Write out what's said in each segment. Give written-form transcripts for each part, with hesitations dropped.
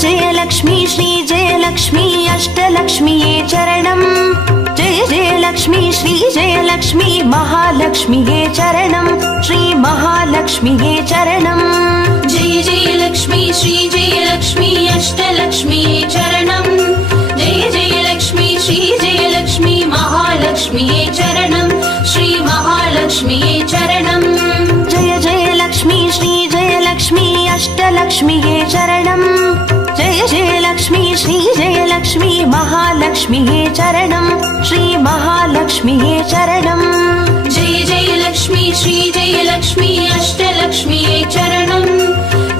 जय लक्ष्मी श्री जय लक्ष्मी अष्टलक्ष्मीये चरणं जय जय लक्ष्मी श्री जय लक्ष्मी महालक्ष्मीये चरणं श्री महालक्ष्मीये चरणं जय जय लक्ष्मी श्री जय लक्ष्मी अष्टलक्ष्मीये चरणं जय जय लक्ष्मी श्री जय लक्ष्मी महालक्ष्मीये चरणं श्री महालक्ष्मीये चरणं जय जय लक्ष्मी श्री जय लक्ष्मी अष्टलक्ष्मीये चरणं जय जय लक्ष्मी श्री जय लक्ष्मी महालक्ष्मीये चरणं श्री महालक्ष्मीये चरणं जय जय लक्ष्मी श्री जय लक्ष्मी अष्टलक्ष्मीये चरणं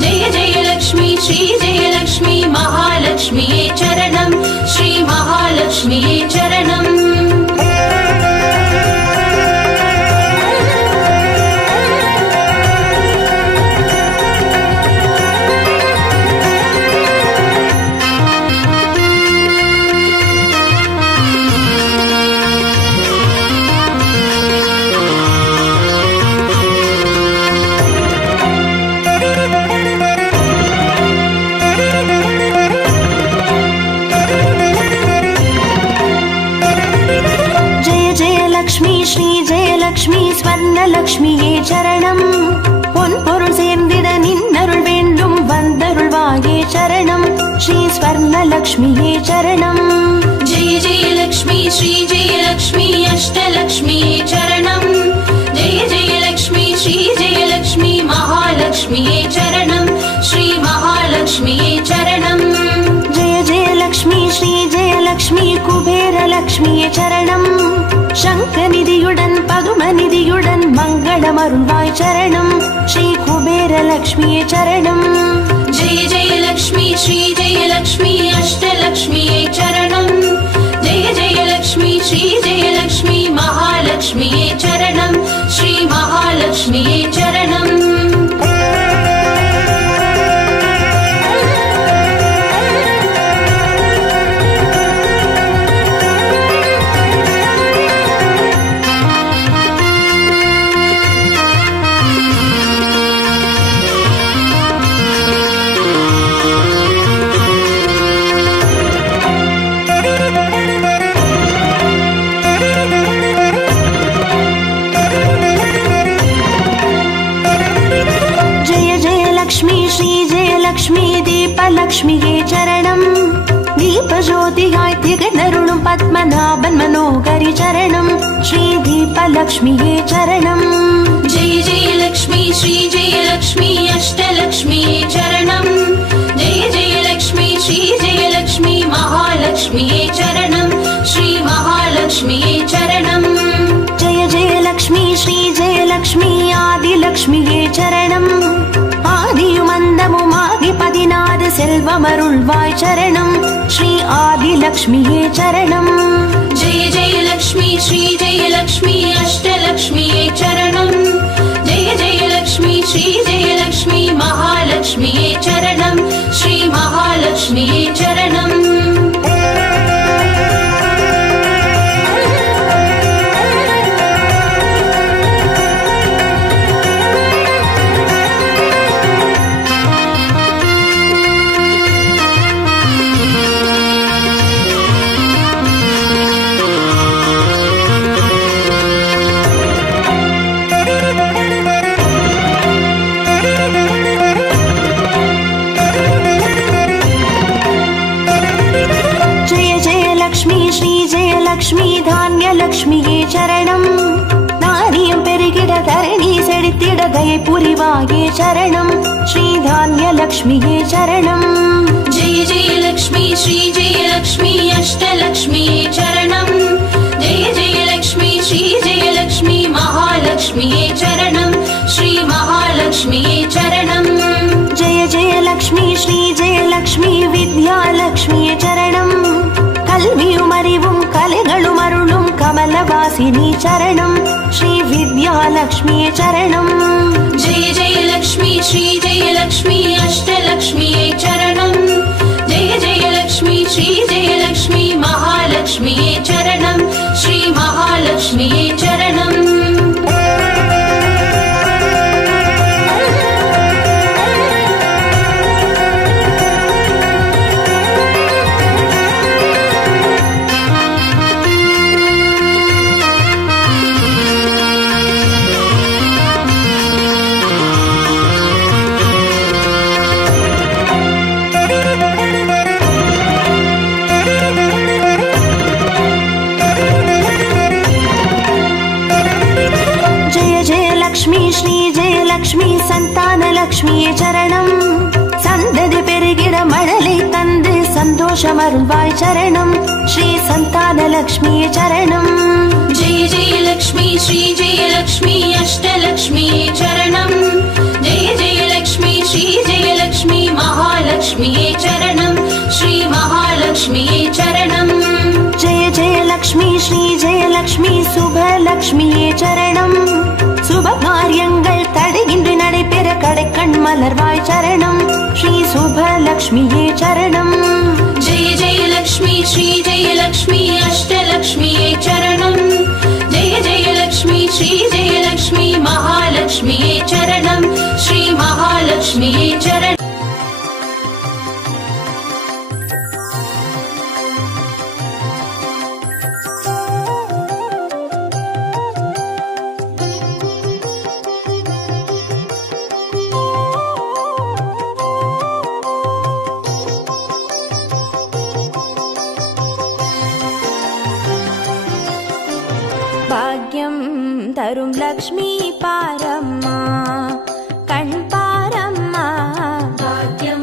जय जय लक्ष्मी श्री जय लक्ष्मी महालक्ष्मीये चरणं श्री महालक्ष्मीये चरणं ஸ்வர்ணலக்ஷ்மியே சரணம் பொன் பொருள் சேர்ந்திட நின்னருள் வேண்டும் வந்தருள்வாயே சரணம் ஸ்ரீ ஸ்வர்ணலக்ஷ்மியே சரணம் जय जय लक्ष्मी श्री जय लक्ष्मी अष्टलक्ष्मीये चरणं जय जय लक्ष्मी श्री जय लक्ष्मी महालक्ष्मीये चरणं श्री महालक्ष्मीये चरणं जय जय लक्ष्मी श्री जय लक्ष्मी कुबेरलक्ष्मिये चरणं शङ्खनिधियुடன் பதுமநிதியுடன் மங்களமருள்வாய் சரணம் ஸ்ரீ குபேரலக்ஷ்மியே சரணம் जय जय लक्ष्मी श्री जय लक्ष्मी अष्टलक्ष्मीये चरणं जय जय लक्ष्मी श्री जय लक्ष्मी महालक्ष्मीये चरणं श्री महालक्ष्मीये चरणं லக்ஷ்மியே சரணம் தீபஜோதியாய் திகழருளும் பத்மநாபன் மனோகரி சரணம் ஸ்ரீ தீபலக்ஷ்மியே சரணம் जय जय लक्ष्मी श्री जय लक्ष्मी अष्टलक्ष्मीये चरणं जय जय लक्ष्मी श्री जय लक्ष्मी महालक्ष्मीये चरणं श्री महालक्ष्मीये चरणं जय जय लक्ष्मी श्री जय लक्ष्मी आदिलक्ष्मिये चरणं ஆதியுமந்தமுமாகி 16 செல்வமருள்வாய் சரணம் ஸ்ரீ ஆதிலக்ஷ்மியே சரணம் जय जय लक्ष्मी श्री जय लक्ष्मी अष्टलक्ष्मीये चरणं जय जय लक्ष्मी श्री जय लक्ष्मी महालक्ष्मीये चरणं श्री महालक्ष्मीये चरणं லக்ஷ்மி தானியலக்ஷ்மியே சரணம் நாரியம் பெருகிட தரணி செழித்திட தயை புரிவாயே சரணம் ஸ்ரீ தானியலக்ஷ்மியே சரணம் जय जय लक्ष्मी श्री जय लक्ष्मी अष्टलक्ष्मीये चरणं जय जय लक्ष्मी श्री जय लक्ष्मी महालक्ष्मीये चरणं श्री महालक्ष्मीये चरणं जय जय लक्ष्मी श्री जय लक्ष्मी विद्यालक्ष्मिये चरणं கல்வியும் அறிவும் கலைகளும் அருளும் கமலவாசினி சரணம் ஸ்ரீ வித்யாலக்ஷ்மியே சரணம் जय जय लक्ष्मी श्री जय लक्ष्मी अष्टलक्ष्मीये चरणं जय जय लक्ष्मी श्री जय लक्ष्मी महालक्ष्मीये चरणं श्री महालक्ष्मीये चरणं லக்ஷ்மியே சரணம். சந்ததி பெருகிட மழலை தந்து சந்தோஷம் அருள்வாய் சரணம். ஸ்ரீ சந்தான லக்ஷ்மியே சரணம். जय जय लक्ष्मी श्री जय लक्ष्मी अष्टलक्ष्मी चरणं जय जय लक्ष्मी श्री जय लक्ष्मी महालक्ष्मी चरणं श्री महालक्ष्मी चरणं जय जय लक्ष्मी श्री जय लक्ष्मी शुभ लक्ष्मी சரணம். சுப காரியங்கள் தடையின்றி நடைபெற கடைக்கண் மலர்வாய் சரணம். ஸ்ரீ சுப லக்ஷ்மியே சரணம். जय जय लक्ष्मी श्री जय लक्ष्मी अष्टलक्ष्मी चरणं जय जय लक्ष्मी श्री जय लक्ष्मी महालक्ष्मी चरणं श्री महालक्ष्मी चरणं பாக்யம் தரும் லக்ஷ்மி பாரம்மா கண் பாரம்மா. भाग्यं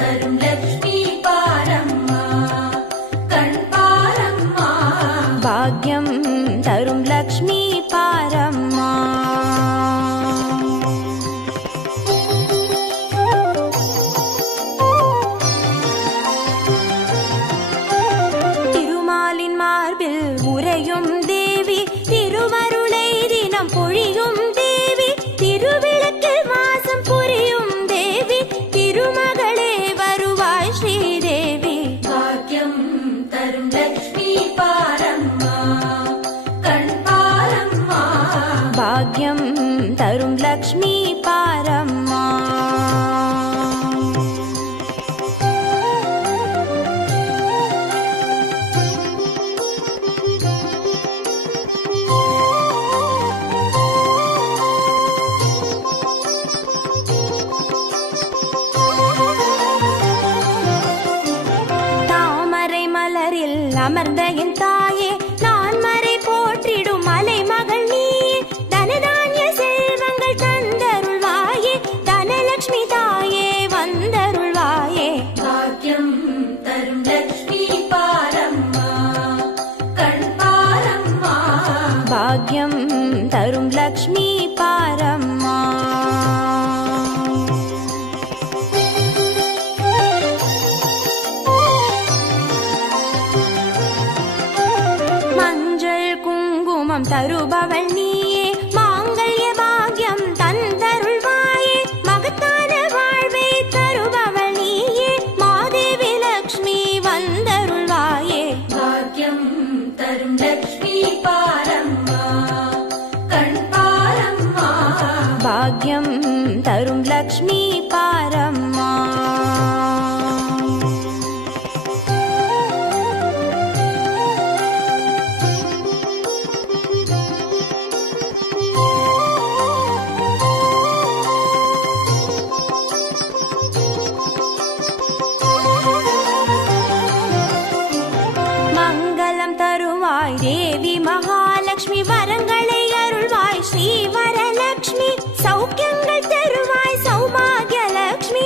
तरुं लक्ष्मी पारम्मा कण् पारम्मा பாக்யம் தரும் லக்ஷ்மி பாரம்மா. திருமாலின் மார்பில் உறையும் தேவி திருவருளை தினம் பொழியும் தேவி திருவிளக்கில் வாசம் புரியும் தேவி திருமகளே வருவாய் ஸ்ரீதேவி. भाग्यं तरुं लक्ष्मी पारम्मा कण् पारम्मा பாக்யம் தரும் லக்ஷ்மி பாரம்மா. தாமரை மலரில் அமர்ந்த என் தாயே நான் மறை போற்றிடும் மலை மகள் நீயே. தனதானிய செல்வங்கள் தந்தருள்வாயே தனலட்சுமி தாயே வந்தருள்வாயே. भाग्यं तरुं लक्ष्मी पारम्मा कण् पारम्मा பாக்யம் தரும் லக்ஷ்மி பாரம்மா. மஞ்சள் குங்குமம் தருபவள் நீயே மாங்கல்ய பாக்யம் தந்தருள்வாயே. மகத்தான வாழ்வை தருபவள் நீயே மாதேவி லக்ஷ்மி வந்தருள்வாயே. भाग्यं तरुं लक्ष्मी पारम्मा कण् पारम्मा பாக்யம் தரும் லக்ஷ்மி பாரம்மா. மங்களம் தருவாய் தேவி மகாலட்சுமி வரங்களை அருள்வாய் ஸ்ரீ வரலட்சுமி. சௌக்கியங்கள் தருவாய் சௌபாகிய லட்சுமி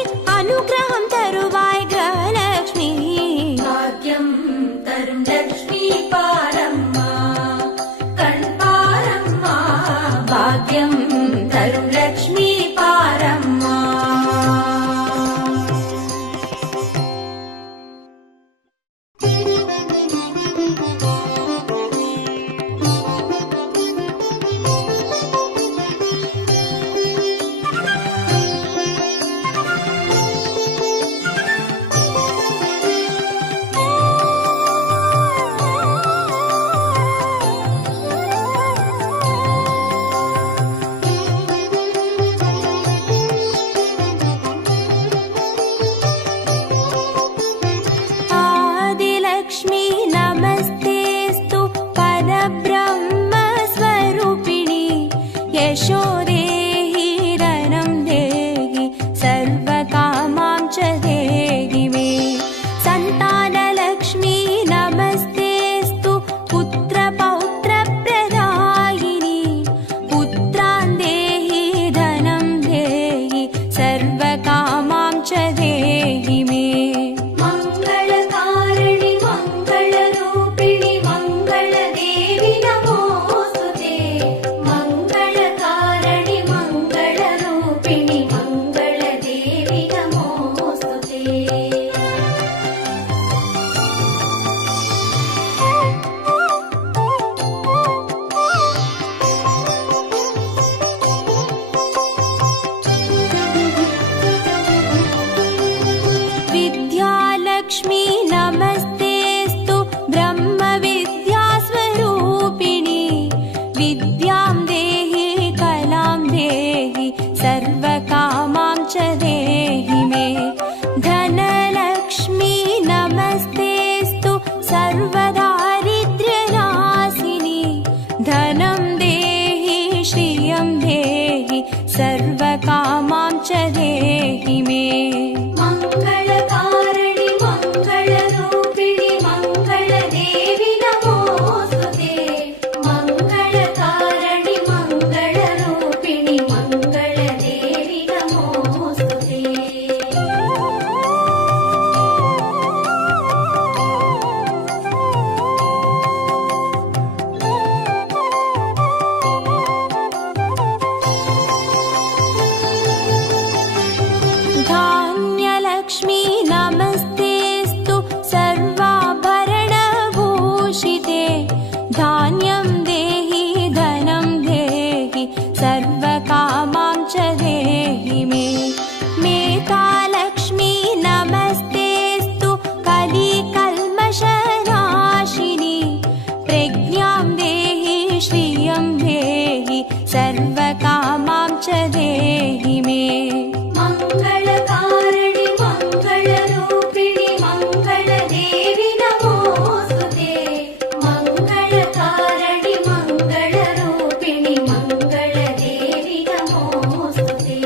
सर्वकामां च देहि मे। धनलक्ष्मी नमस्तेऽस्तु सर्वदारिद्र्यनाशिनी। धनं देहि श्रियं देहि सर्वकामां च देहि मे। मङ्गलकारिणि मङ्गलरूपिणि मङ्गलदेवि नमोऽस्तुते। मङ्गलकारिणि मङ्गलरूपिणि मङ्गलदेवि नमोऽस्तुते। धान्यलक्ष्मी नमस्तेऽस्तु सर्वाभरणभूषिते। धान्यं देहि धनं देहि सर्वकामां च देहि मे। मेधालक्ष्मी नमस्तेऽस्तु कलिकल्मषनाशिनी। प्रज्ञां देहि श्रियं देहि सर्वकामां च देहि मे। मङ्गलकारिणि मङ्गलरूपिणि मङ्गलदेवि नमोऽस्तुते। मङ्गलकारिणि मङ्गलरूपिणि मङ्गलदेवि नमोऽस्तुते।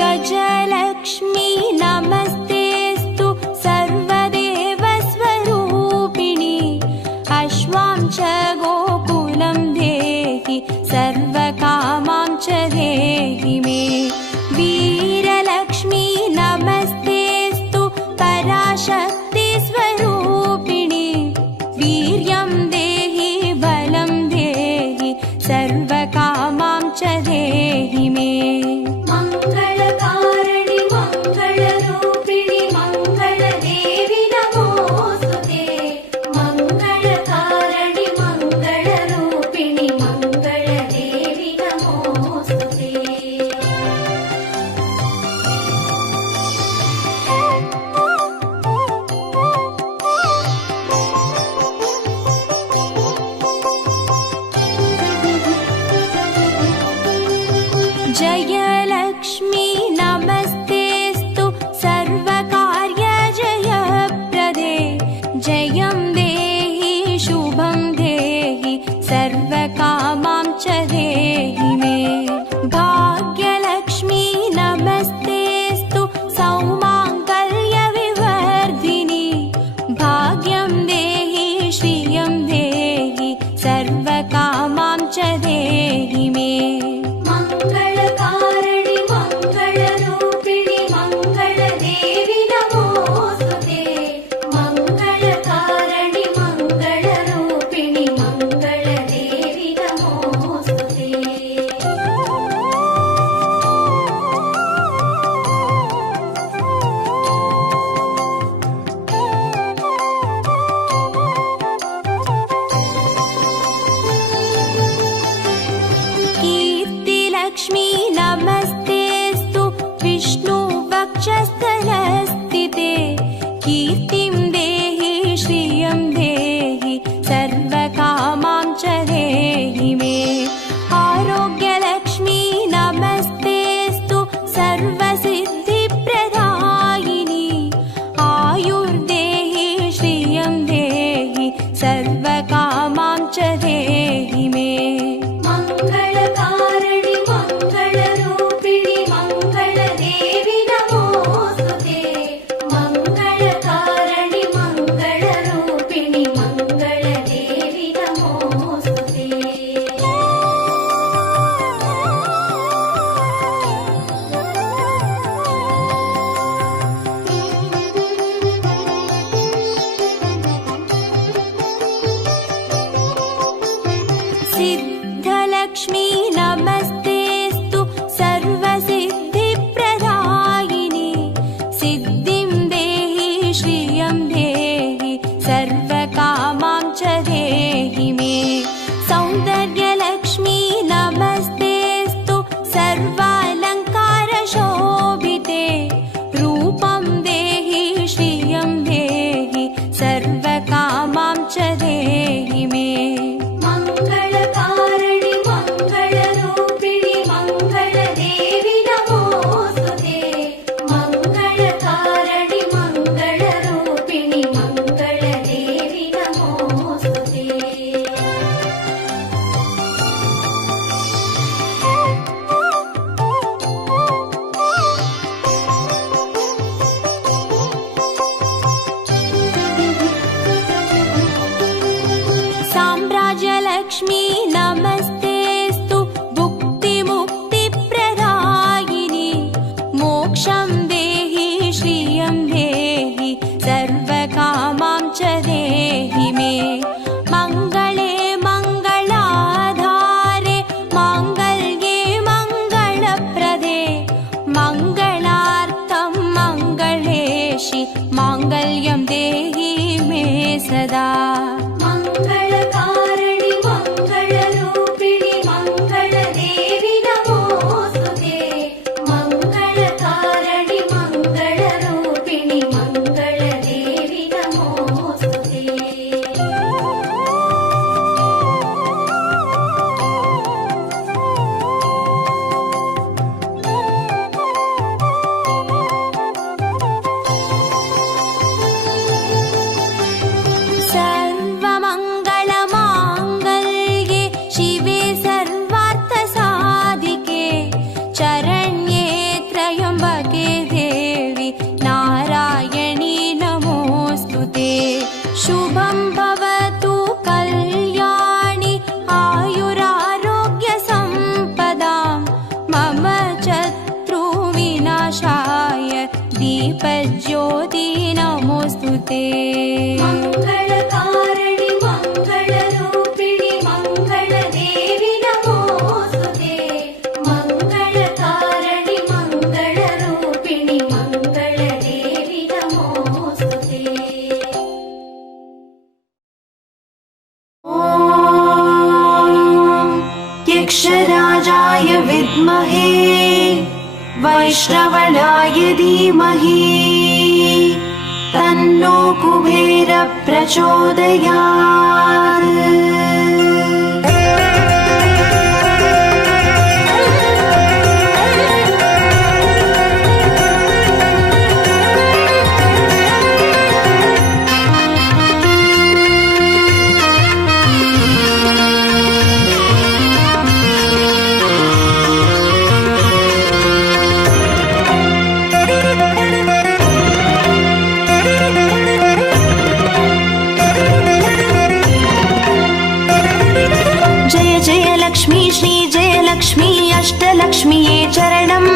गजलक्ष्मी नमस्तेऽस्तु सर्वदेवस्वरूपिणी। अश्वां च गोकुलं देहि सर्वकामां च देहि मे। वीरलक्ष्मी नमस्तेऽस्तु पराशक्तिस्वरूपिणी। वीर्यं देहि बलं देहि सर्वकामां च देहि मे। मङ्गलकारिणि मङ्गलरूपिणि मङ्गलदेवि नमोऽस्तुते। मङ्गलकारिणि मङ्गलरूपिणि मङ्गलदेवि नमोऽस्तुते। जयलक्ष्मी नमस्तेऽस्तु सर्वकार्यजयप्रदे। जयं देहि शुभं देहि सर्वकामां च देहि मे। भाग्यलक्ष्मी नमस्तेऽस्तु सौमाङ्गल्यविवर्धिनी। भाग्यं देहि श्रियं देहि सर्वकामां च देहि मे। मङ्गलकारिणि मङ्गलरूपिणि मङ्गलदेवि नमोऽस्तुते। मङ्गलकारिणि मङ्गलरूपिणि मङ्गलदेवि नमोऽस्तुते। कीर्तिलक्ष्मी नमस्तेऽस्तु विष्णुवक्षस्थलस्थिते। कीर्तिं देहि श्रियं देहि सर्वकामां च देहि मे। आरोग्यलक्ष्मी नमस्तेऽस्तु सर्वसिद्धिप्रदायिनी। आयुर्देहि श्रियं देहि सर्वकामां च देहि मे। मङ्गलकारिणि मङ्गलरूपिणि मङ्गलदेवि नमोऽस्तुते। मङ्गलकारिणि मङ्गलरूपिणि मङ्गलदेवि नमोऽस्तुते। लक्ष्मी नमस्तेस्तु भुक्तिमुक्तिप्रदायिनि मोक्षं देहि श्रियं देहि सर्वकामां च देहि मे मङ्गले मङ्गलाधारे माङ्गल्ये मङ्गलप्रदे मङ्गलार्थं मङ्गलेशि माङ्गल्यं देहि मे सदा मङ्गलकारिणि मङ्गलरूपिणि मङ्गलदेवि नमोऽस्तुते मङ्गलकारिणि मङ्गलरूपिणि मङ्गलदेवि नमोऽस्तुते सर्वमङ्गलमाङ्गल्ये शिवे सर्वार्थसाधिके चरण्ये त्र्यम्बके देवि नारायणी नमोऽस्तु ते शुभं भवतु कल्याणि आयुरारोग्यसम्पदां मम शत्रुविनाशाय दीपज्योति नमोऽस्तु ते मङ्गलकारिणि मङ्गलरूपिणि मङ्गलदेवि नमोऽस्तुते मङ्गलकारिणि मङ्गलरूपिणि मङ्गलदेवि नमोऽस्तुते यक्षराजाय विद्महे वैष्णवनाय धीमहि तन्नो कुबेर प्रचोदयात् जय जय लक्ष्मी श्री जय लक्ष्मी अष्टलक्ष्मीये चरणं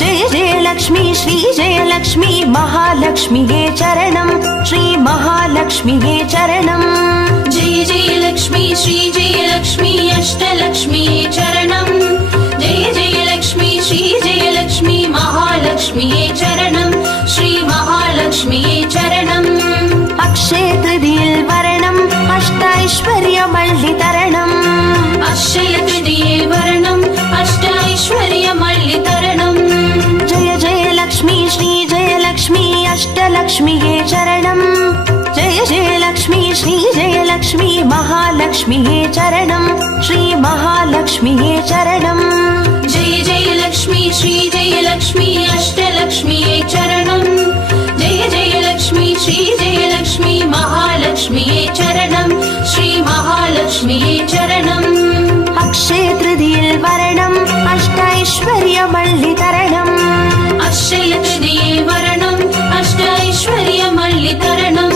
जय जय लक्ष्मी श्री जय लक्ष्मी महालक्ष्मीये चरणं श्री महालक्ष्मीये चरणं जय जय लक्ष्मी श्री जय लक्ष्मी अष्टलक्ष्मीये चरणं जय जय लक्ष्मी श्री जय लक्ष्मी महालक्ष्मीये चरणं श्री महालक्ष्मीये चरणम् अक्षय तृतीये वरणम् अष्टैश्वर्यमल्लितरणम् अक्षय तृतीये वरणम् अष्टैश्वर्यमल्लितरणम् जय जय लक्ष्मी श्री जय लक्ष्मी अष्टलक्ष्मीये चरणं जय जय लक्ष्मी श्री जय लक्ष्मी महालक्ष्मीये चरणं श्री महालक्ष्मीये चरणं जय जय लक्ष्मी श्री जय लक्ष्मी अष्टलक्ष्मीये चरणं जय जय लक्ष्मी श्री जय लक्ष्मी महालक्ष्मीये चरणं श्री महालक्ष्मीये चरणम् अक्षय तृतीये वरणम् अष्टैश्वर्यमल्लितरणम् अक्षय तृतीये वरणम् अष्टैश्वर्यमल्लितरणम्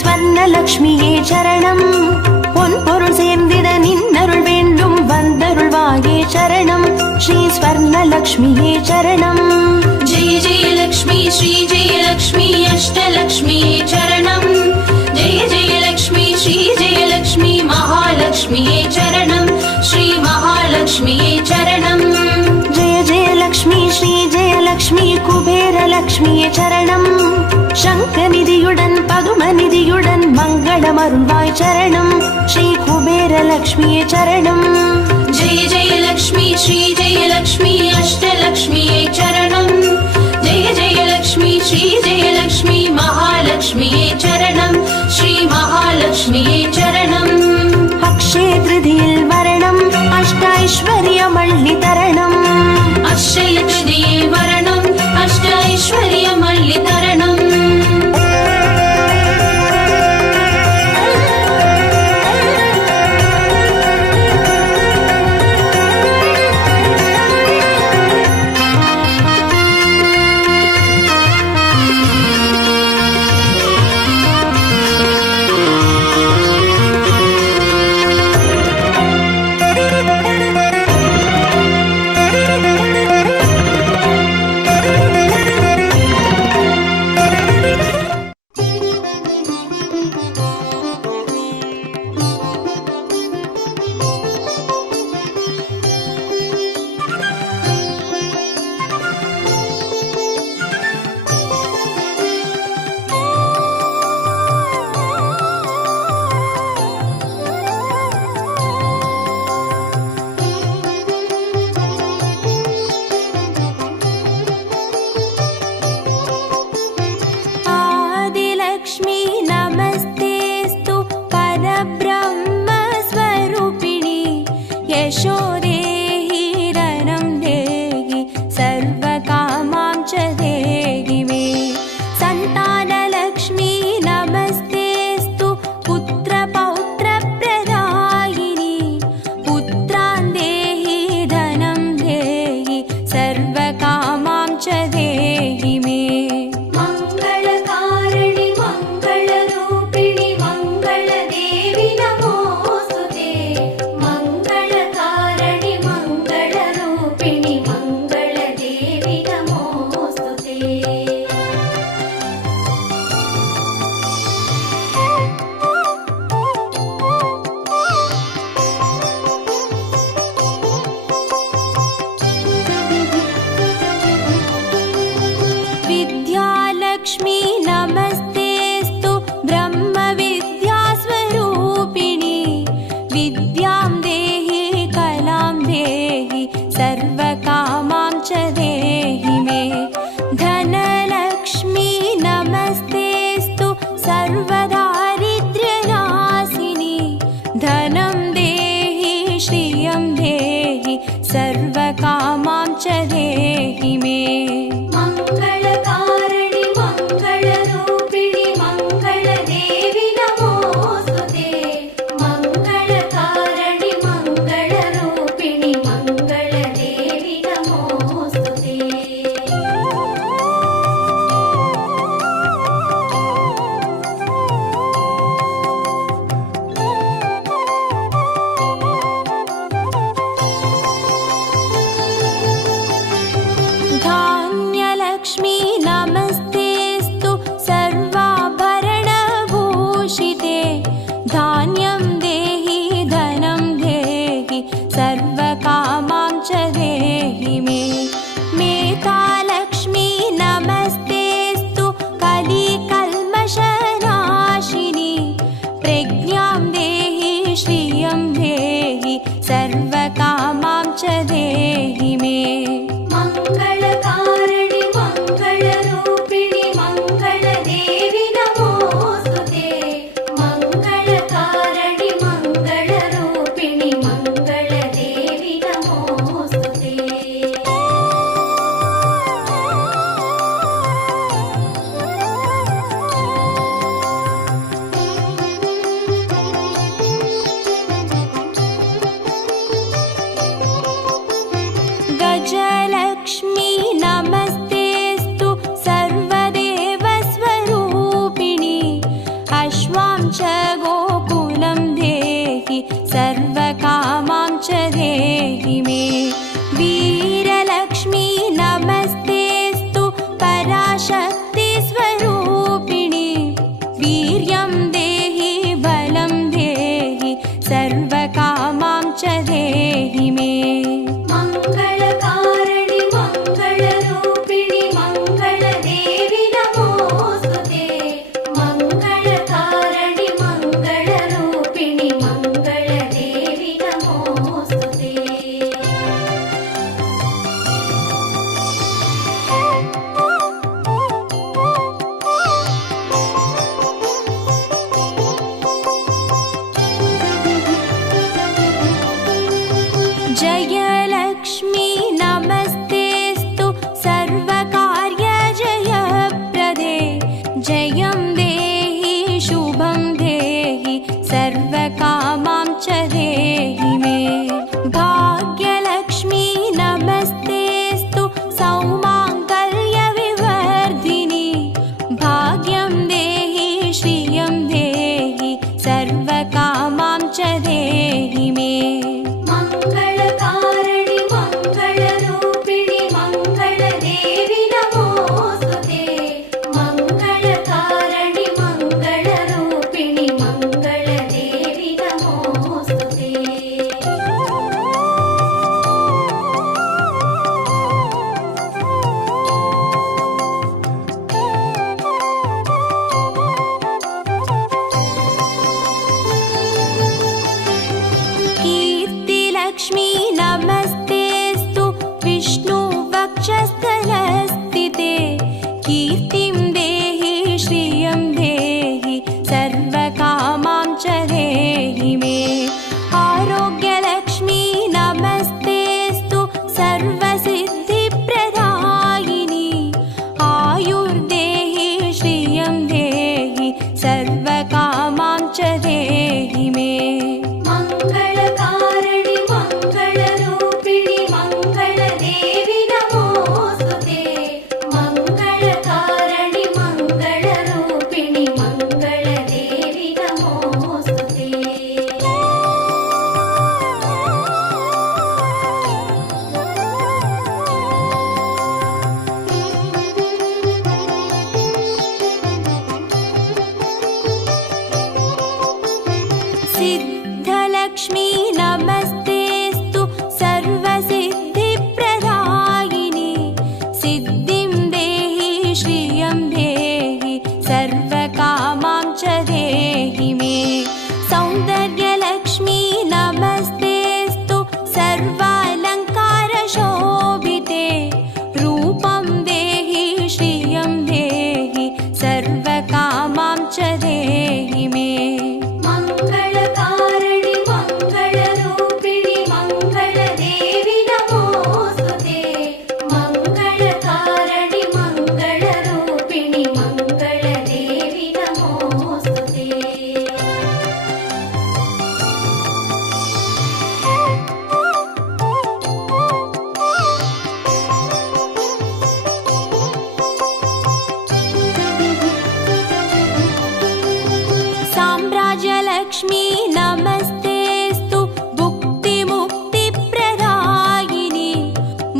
ஸ்வர்ணலக்ஷ்மியே சரணம் பொன்பொருள் சேர்ந்திட நின்னருள் வேண்டும் வந்தருள்வாயே சரணம் ஸ்ரீ ஸ்வர்ணலக்ஷ்மியே சரணம் जय जय लक्ष्मी श्री जय लक्ष्मी अष्टलक्ष्मीये चरणम् जय जय लक्ष्मी श्री जय लक्ष्मी महालक्ष्मीये चरणम् श्री महालक्ष्मीये चरणम् जय जय लक्ष्मी श्री जय लक्ष्मी कुबेर लक्ष्मिये சரணம் சங்கநிதியுடன் பதுமநிதியுடன் மங்களமருள்வாய் சரணம் ஸ்ரீ குபேர லக்ஷ்மியே சரணம் जय जय लक्ष्मी श्री जय लक्ष्मी अष्टलक्ष्मीये चरणम् जय जय लक्ष्मी श्री जय लक्ष्मी महालक्ष्मीये चरणम् श्री महालक्ष्मी जयलक्ष्मी नमस्तेऽस्तु ब्रह्मविद्यास्वरूपिणि विद्यां देहि कलां देहि सर्वकामां च देहि मे धनलक्ष्मी नमस्तेऽस्तु सर्वदारिद्र्यनाशिनि धनं देहि श्रियं देहि सर्वकामां च देहि मे मङ्गलकारिणि मङ्गलरूपिणि मङ्गलदेवि नमोऽस्तुते मङ्गलकारिणि मङ्गलरूपिणि मङ्गलदेवि नमोऽस्तुते धान्यलक्ष्मी नमस्तेऽस्तु सर्वाभरणभूषिते धान्यं देहि धनं देहि सर्वकामां च देहि मे मेधालक्ष्मी नमस्तेऽस्तु कलिकल्मषनाशिनि प्रज्ञां देहि श्रियं देहि सर्वकामां च देहि मे मङ्गलकारिणि मङ्गलरूपिणि मङ्गलदेवि नमोऽस्तुते मङ्गलकारिणि मङ्गलरूपिणि मङ्गलदेवि नमोऽस्तुते गजलक्ष्मी नमस्तेऽस्तु सर्वदेवस्वरूपिणि अश्वां च गोकुलं देहि सर्वकामां च देहि मे वीरलक्ष्मी नमस्तेऽस्तु पराशक्तिस्वरूपिणि वीर्यं देहि बलं देहि सर्वकामां च देहि मे मङ्गलकारिणि मङ्गलरूपिणि मङ्गलदेवि नमोऽस्तुते मङ्गलकारिणि मङ्गलरूपिणि मङ्गलदेवि नमोऽस्तुते जयलक्ष्मी नमस्तेऽस्तु सर्वकार्यजयप्रदे जयं देहि शुभं देहि सर्वकामां च देहि मे भाग्यलक्ष्मी नमस्तेऽस्तु सौमाङ्गल्यविवर्धिनि भाग्यं देहि श्रियं देहि सर्वकामां च देहि मे मङ्गलकारिणि मङ्गलरूपिणि मङ्गलदेवि नमोऽस्तुते मङ्गलकारिणि मङ्गलरूपिणि मङ्गलदेवि नमोऽस्तुते कीर्तिलक्ष्मी नमस्तेऽस्तु विष्णुवक्षस्थलस्थिते कीर्तिं देहि श्रियं देहि सर्वकामां च देहि मे आरोग्यलक्ष्मी नमस्तेऽस्तु सर्वसिद्धिप्रदायिनि आयुर्देहि श्रियं देहि सर्वकामां च देहि मे मङ्गलकारिणि मङ्गलरूपिणि मङ्गलदेवि नमोऽस्तुते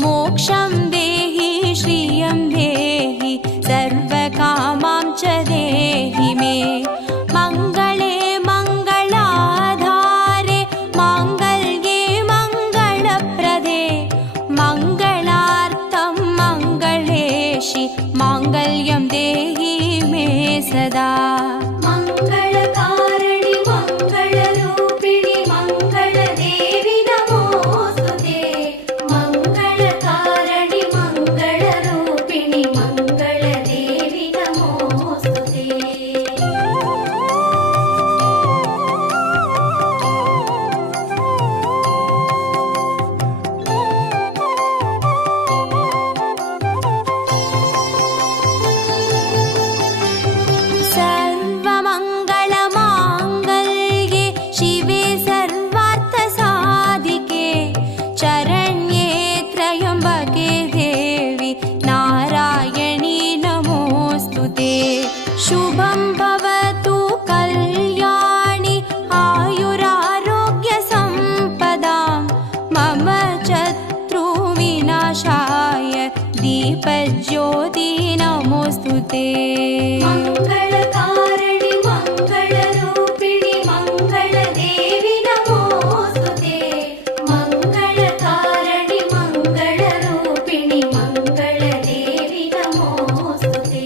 मोक्षं देहि श्रियं देहि सर्वकामां च देहि मे मङ्गले मङ्गलाधारे माङ्गल्ये मङ्गलप्रदे मङ्गलार्थं मङ्गलेशि माङ्गल्यं देहि मे सदा मङ्गलकारिणि मङ्गलरूपिणि मङ्गलदेवि नमोस्तुते मङ्गलकारिणि मङ्गलरूपिणि मङ्गलदेवि नमोस्तुते सर्वमङ्गलमाङ्गल्ये शिवे सर्वार्थसाधिके शरण्ये त्र्यम्बके देवी नारायणी नमोऽस्तु ते शुभं भवतु कल्याणि आयुरारोग्यसम्पदां मम शत्रुविनाशाय दीपज्योति नमोऽस्तु ते मङ्गलकारिणि मङ्गलरूपिणि मङ्गलदेवि नमोस्तुते मङ्गलकारिणि मङ्गलरूपिणि मङ्गलदेवि नमोस्तुते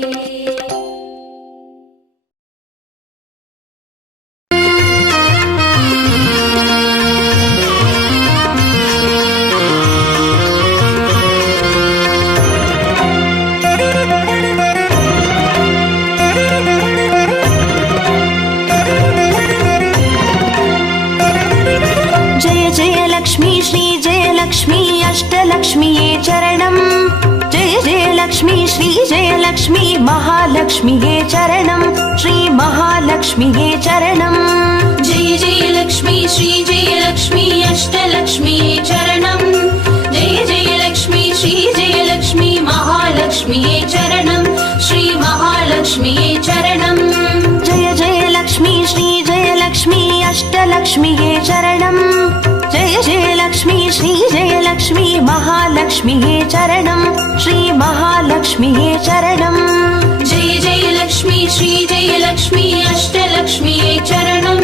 जय जय लक्ष्मी श्री जय लक्ष्मी अष्टलक्ष्मीये चरणं जय जय लक्ष्मी श्री जय लक्ष्मी महालक्ष्मीये चरणं श्री महालक्ष्मीये चरणं जय जय लक्ष्मी श्री जय लक्ष्मी अष्टलक्ष्मीये चरणं जय जय लक्ष्मी श्री जय लक्ष्मी महालक्ष्मीये चरणं श्री महालक्ष्मीये चरणं जय जय लक्ष्मी श्री जय लक्ष्मी अष्टलक्ष्मीये चरणं जय जय लक्ष्मी श्री जय लक्ष्मी महालक्ष्मीये चरणं श्री महालक्ष्मीये चरणं जय जय लक्ष्मी श्री जय लक्ष्मी अष्टलक्ष्मीये चरणं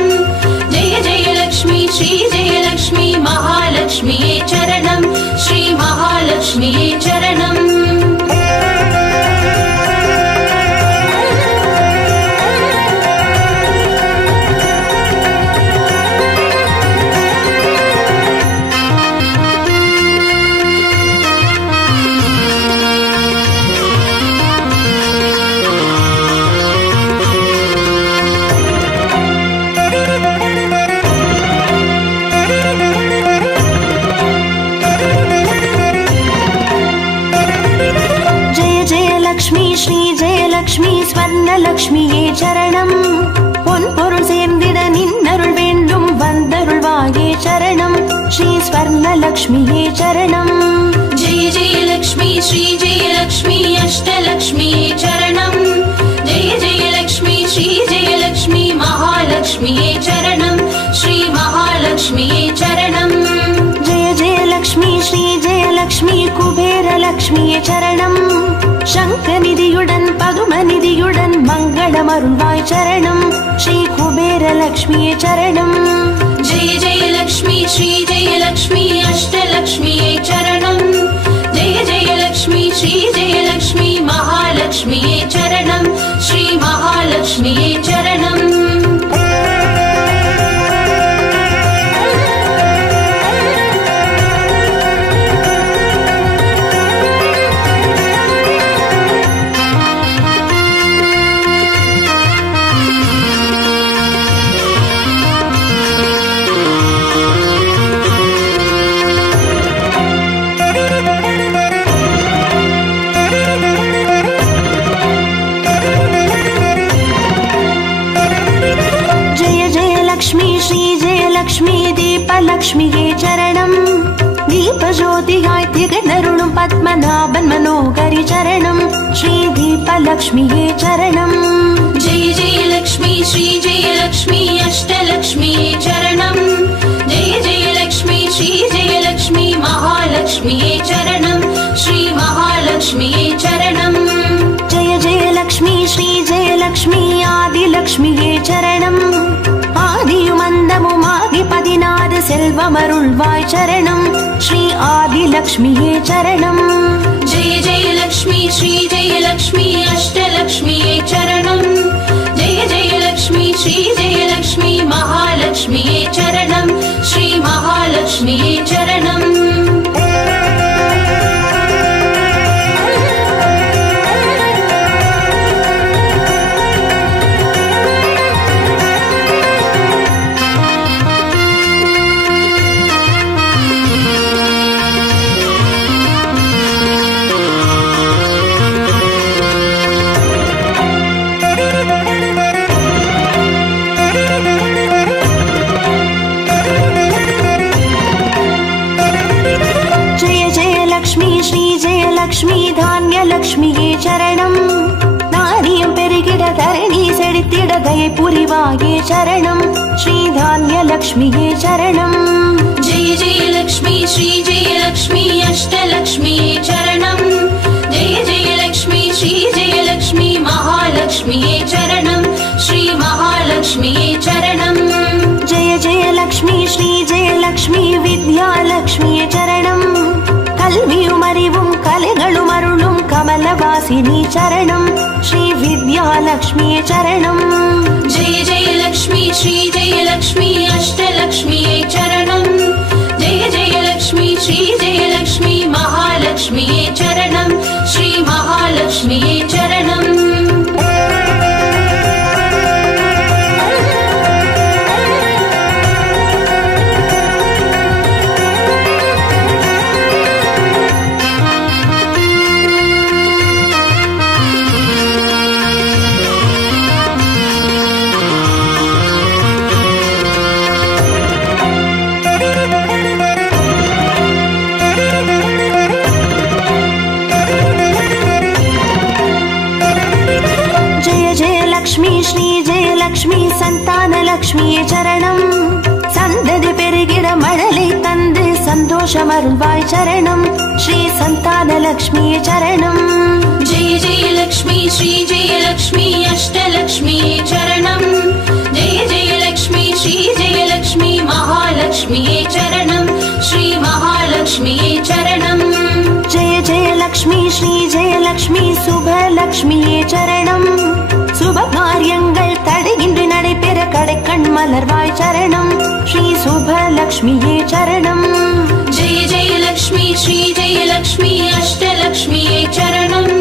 जय जय लक्ष्मी श्री जय लक्ष्मी महालक्ष्मीये चरणं श्री महालक्ष्मीये चरणं श्री जय लक्ष्मी स्वर्णलक्ष्मीये चरणं பொன்பொருள் சேர்ந்திட நின்னருள் வேண்டும் வந்தருள்வாயே சரணம் ஸ்ரீ ஸ்வர்ணலக்ஷ்மியே சரணம் जय जय लक्ष्मी श्री जय लक्ष्मी अष्टलक्ष्मीये चरणं जय जय लक्ष्मी श्री जय लक्ष्मी महालक्ष्मीये चरणं श्री महालक्ष्मीये चरणं जय जय लक्ष्मी श्री जय लक्ष्मी குபேரலக்ஷ்மியே சரணம் சங்கநிதியுடன் பதுமநிதியுடன் மங்களமருள்வாய் சரணம் ஸ்ரீ குபேரலக்ஷ்மியே சரணம் जय जय लक्ष्मी श्री जय लक्ष्मी अष्टलक्ष्मीये चरणं जय जय लक्ष्मी श्री जय लक्ष्मी महालक्ष्मीये चरणं श्री महालक्ष्मीये चरणं லக்ஷ்மியே சரணம் தீபஜோதியாய் திகழருளும் பத்மநாபன் மனோகரி சரணம் ஸ்ரீ தீபலக்ஷ்மியே சரணம் जय जय लक्ष्मी श्री जय लक्ष्मी अष्टलक्ष्मीये चरणं जय जय लक्ष्मी श्री जय लक्ष्मी महालक्ष्मीये चरणं श्री महालक्ष्म्यै चरणम् जय जय लक्ष्मी श्री जय लक्ष्मी आदिलक्ष्मिये चरणम् ஆதியுமந்தமுமாகி 16 செல்வமருள்வாய் சரணம் ஸ்ரீ ஆதிலக்ஷ்மியே சரணம் जय जय लक्ष्मी श्री जय लक्ष्मी अष्टलक्ष्म्यै चरणम् जय जय लक्ष्मी श्री जय लक्ष्मी महालक्ष्म्यै चरणम् श्री महालक्ष्म्यै चरणम् லக்ஷ்மி தானியலக்ஷ்மியே சரணம் தானியம் பெருகிட தரணி செழித்திட தயை புரிவாயே சரணம் ஸ்ரீ தானியலக்ஷ்மியே சரணம் जय जय लक्ष्मी श्री जय लक्ष्मी अष्टलक्ष्म्यै चरणम् जय जय लक्ष्मी श्री जय लक्ष्मी महालक्ष्म्यै चरणम् श्री महालक्ष्म्यै चरणम् जय जय लक्ष्मी श्री जय लक्ष्मी विद्यालक्ष्मिये चरणम् கல்வியும் அறிவும் கலைகளும் அருளும் கமலவாசினி சரணம் ஸ்ரீ வித்யாலக்ஷ்மியே சரணம் जय जय लक्ष्मी श्री जय लक्ष्मी अष्टलक्ष्म्यै चरणम् जय जय लक्ष्मी श्री जय लक्ष्मी महालक्ष्म्यै चरणम् श्री महालक्ष्म्यै चरणम् லக்ஷ்மி சந்தான லக்ஷ்மியே சரணம் சந்ததி பெருகிட மழலை தந்து சந்தோஷம் அருள்வாய் சரணம் ஸ்ரீ சந்தான லக்ஷ்மியே சரணம் जय जय लक्ष्मी श्री जय लक्ष्मी अष्टलक्ष्म्यै चरणम् जय जय लक्ष्मी श्री जय लक्ष्मी महालक्ष्म्यै चरणम् श्री महालक्ष्म्यै चरणम् जय जय लक्ष्मी श्री जय लक्ष्मी சுபலக்ஷ்மியே சரணம் சுப காரியங்கள் தடையின்றி நடைபெற கடைக்கண் மலர்வாய் சரணம் ஸ்ரீ சுபலக்ஷ்மியே சரணம் जय जय लक्ष्मी श्री जय लक्ष्मी अष्टलक्ष्म्यै चरणम्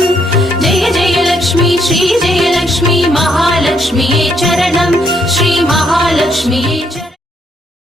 जय जय लक्ष्मी श्री जय लक्ष्मी महालक्ष्म्यै चरणम् श्री महालक्ष्म्यै चरणम्